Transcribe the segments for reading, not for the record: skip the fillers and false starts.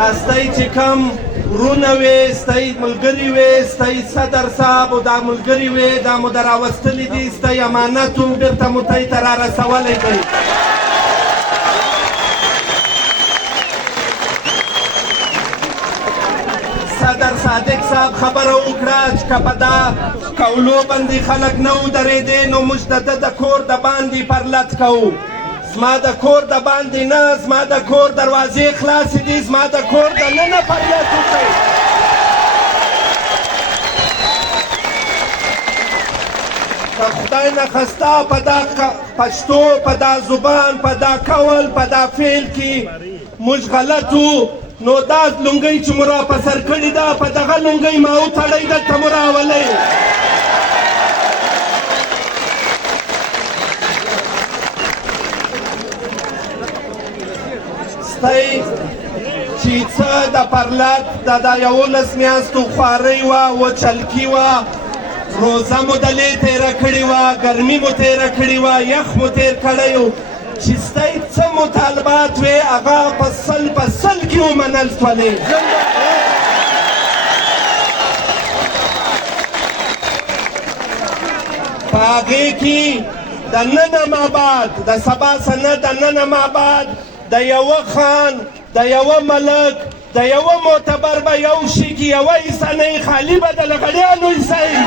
دا ستاسې چې کوم ورونه وې ستاسې ملګري وې ستاسې صدر صاحب او دا ملګري وې دا مو در راوستلي دي ستاسې امانت و بېرته مو تاسې ته را رسولی دی صدر صادق صاحب خبره وکړه چې که په دا کولو باندې خلک نه و درېدی نو موږ د ده د کور د باندې پرلت کوو زما د کور د باندې نه زما د کور دروازې خلاصې دي زما د کور د ننه پرلت وکړئ که خدای نخسته په دا پښتو په دا زبان په دا قول په دا فعل کې موږ غلط وو نو دا لونګۍ چې مو را په سر کړې ده په دغه لونګۍ ما وتړئ دلته مو راولئ ستاسې چې څه د پرلت د 11 میاشتو خوارۍ وه وچلکي وه روزه مو دلې تېره کړې وه ګرمي مو تېره کړې وه یخ مو تېر کړی و چې ستاسې څه مطالبات وې هغه په سل کې ومنل شولې په هغې کې د نن مابعد د سبا سنه د نن مابعد د یوه خان د یوه ملک د یوه معتبر به یو شي کې یوه حصه نه یې خالي به د لغړیانو حصه یي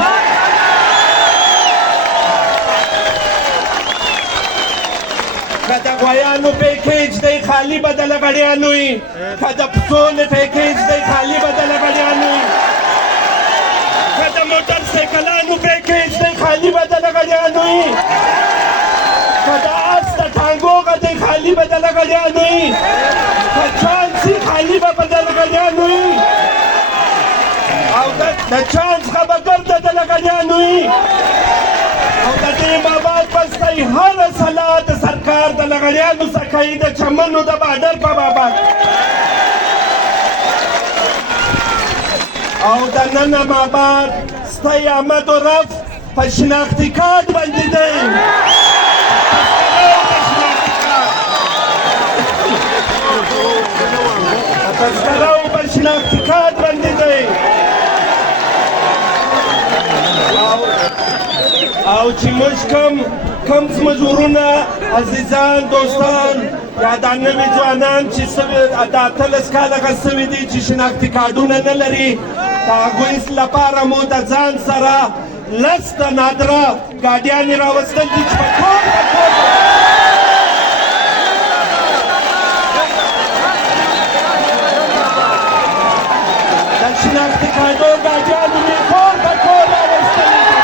که د غویانو پیکیج دی خالي به د لغړیانو وي که د پسونو پیکیج دی خالي به د لغړیانو وي که د موټر سایکلانو پیکیج دی خالي به د لغړیانو وي که د اس د ټانګو غدی خالي به د لغړیانو وي که چانسي خالي به د لغړیانو وي او د چانس څخه به ګرده د لغړیانو وي او د دې مابعد به ستاسې هره سلا د سرکار د لغړیانو څخه کوي د چمنو د باډر په بابت او د نن مابعد ستاسې آمد و رفت په شناختي کارت باندې دی تذکره او په شناختي کارت باندې دی او چې موږ کم زموږ ورونه عزیزان دوستان یا دا نوي ځوانان چې د 18 کاله هغه سوي دي چې شناختي کارډونه نه لري د هغوی لپاره مو د ځان سره 10 د نادره ګاډیانې راوستل دي چې په کور د شناختي کارډو ګاډیانو مې کور په کور راوستلي دي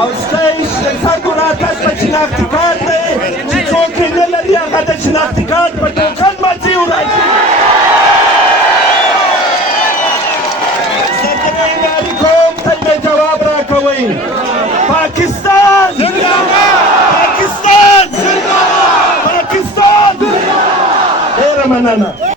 او ستاسې د خلکو راتګ په شناختي کارت دی چې څوک یې نه لري هغه د شناختي کارت په ټوکن باندې وراشي زه درې لارې کوم تل مې جواب راکوئ